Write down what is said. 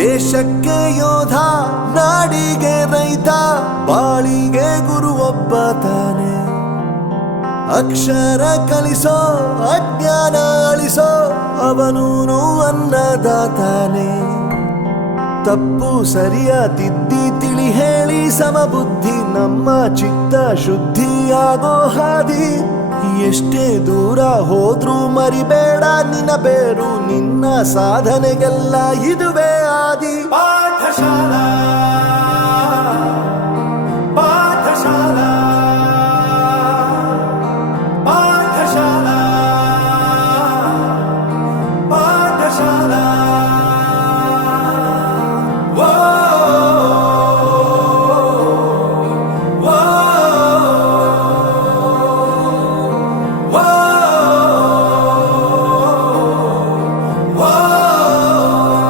ದೇಶಕ್ಕೆ ಯೋಧ, ನಾಡಿಗೆ ರೈತ, ಬಾಳಿಗೆ ಗುರು ಒಬ್ಬ ತಾನೆ. ಅಕ್ಷರ ಕಲಿಸೋ, ಅಜ್ಞಾನ ಅಳಿಸೋ, ಅವನೂನು ಅನ್ನದಾತಾನೆ. ತಪ್ಪು ಸರಿಯ ತಿದ್ದಿ ತಿಳಿ ಹೇಳಿ ಸಮಬುದ್ಧಿ ನಮ್ಮ ಚಿತ್ತ ಶುದ್ಧಿಯಾಗೋ ಹಾದಿ. ಎಷ್ಟೇ ದೂರ ಹೋದ್ರೂ ಮರಿಬೇಡ ನಿನ್ನ ಬೇರು, ನಿನ್ನ ಸಾಧನೆಗೆಲ್ಲ ಇದುವೇ ಆದಿ. ಪಾಠಶಾಲಾ